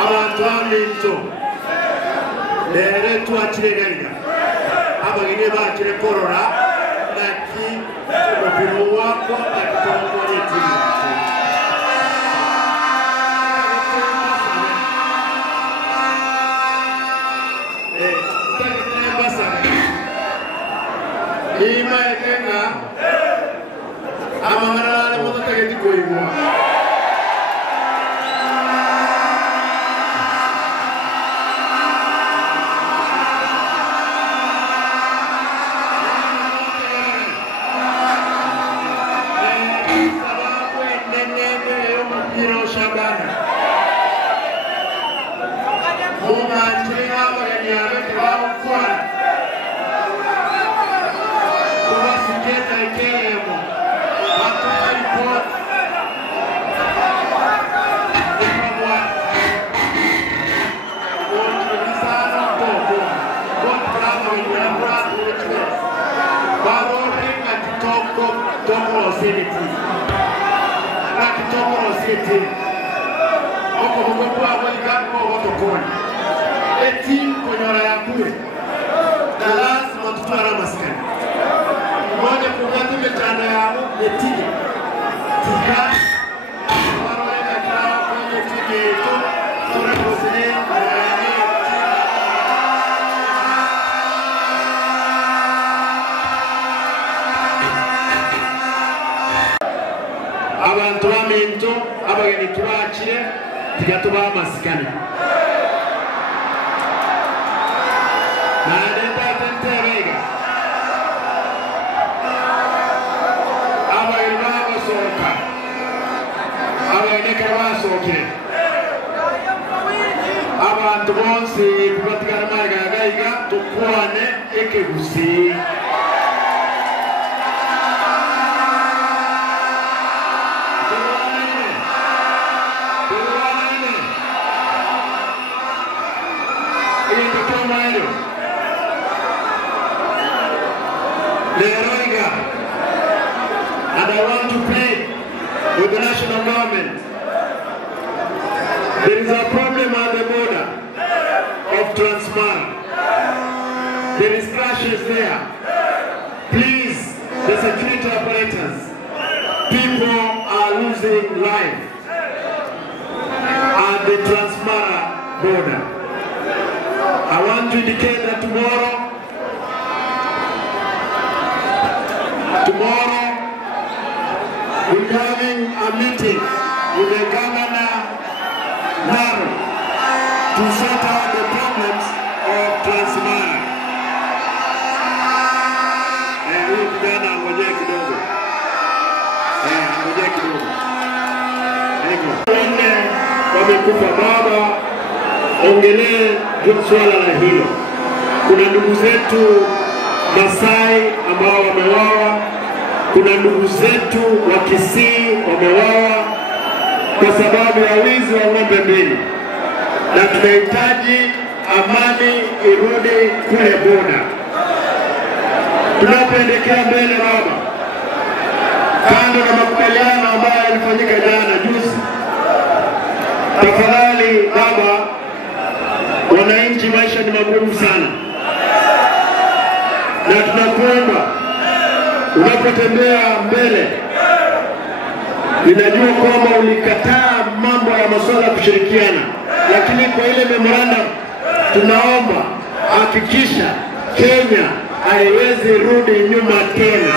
abantu aminto lero twakirenganya abagine bakire korora naki mupimo wako akitongole timu ima ekenga amangana mutageti koigwa abantu baminto abageni tubakire tigatuba amasikana naadenda tenterega abageni babasohoka abageni kabasokere abantu bonse kubatigana magagaiga tukwane ekegusi and I want to plead with the national government. There is a problem at the border of Transmara. There is clashes there. Please, the security operators, people are losing life at the Transmara border. I want to indicate that tomorrow we're having a meeting with the governor Naro to sort out the problems of Transmara. Huyu kijana ngoje kidogo. Ngoje kidogo. Wengine wamekufa baba, ongelee swala la hilo. Kuna ndugu zetu Masai ambao wamewawa, kuna ndugu zetu wa Kisii wamewawa kwa sababu ya wizi wa ng'ombe mbili, na tunahitaji amani irudi kule boda. Tunapoelekea mbele baba, kando na makubaliano ambayo yalifanyika jana juzi, tafadhali baba, wananchi maisha ni magumu sana, na tunakuomba unapotembea mbele, ninajua kwamba ulikataa mambo ya masuala ya kushirikiana, lakini kwa ile memorandum tunaomba hakikisha Kenya haiwezi rudi nyuma tena.